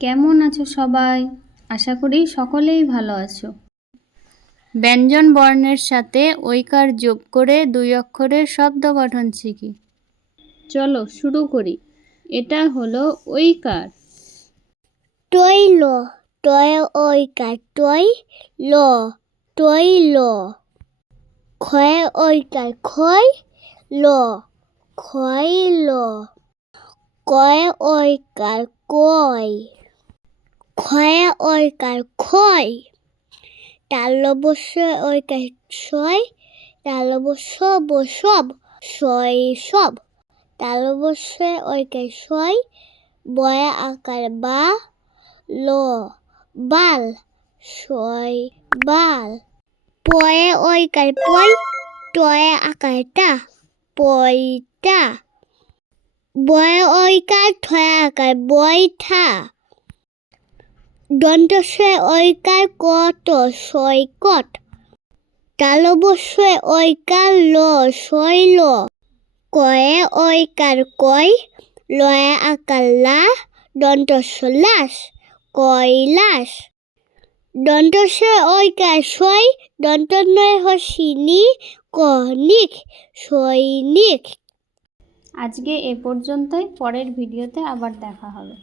কেমন আছো সবাই? আশা করি সকলেই ভালো আছো। ব্যঞ্জন বর্ণের সাথে ঐকার যোগ করে 2 অক্ষরের শব্দ গঠন শিখি। চলো শুরু করি। এটা হলো ঐকার। টইল, টয় ঐকার টইল, টইল। ক্ষয় ঐকার খইল, খইল। কয় ঐকার কয়, ক্ষয় ঐকার খয়। তালব্য ঐকার ছয়, তালব্য বসব ছয় সব। তালব্য ঐকার ছয়, বয়া আকার বা ল বাল ছয় বাল। পয়ে ঐকার পয়, টয়ে আকার টা পয়টা। বয় ঐকার ঠয় আকার বয়ঠা। দন্তস্বয় ঐকার কত সৈকত। তালব্য ঐকার ল শৈল। কয়ে ঐকার কয়, লয়ে আকার লা, দন্তস্ব লাস কৈলাস। দন্তস্ব ঐকার সই, দন্তন্বয় হসিনি কনিক সৈনিক। আজকে এ পর্যন্তই, পরের ভিডিওতে আবার দেখা হবে।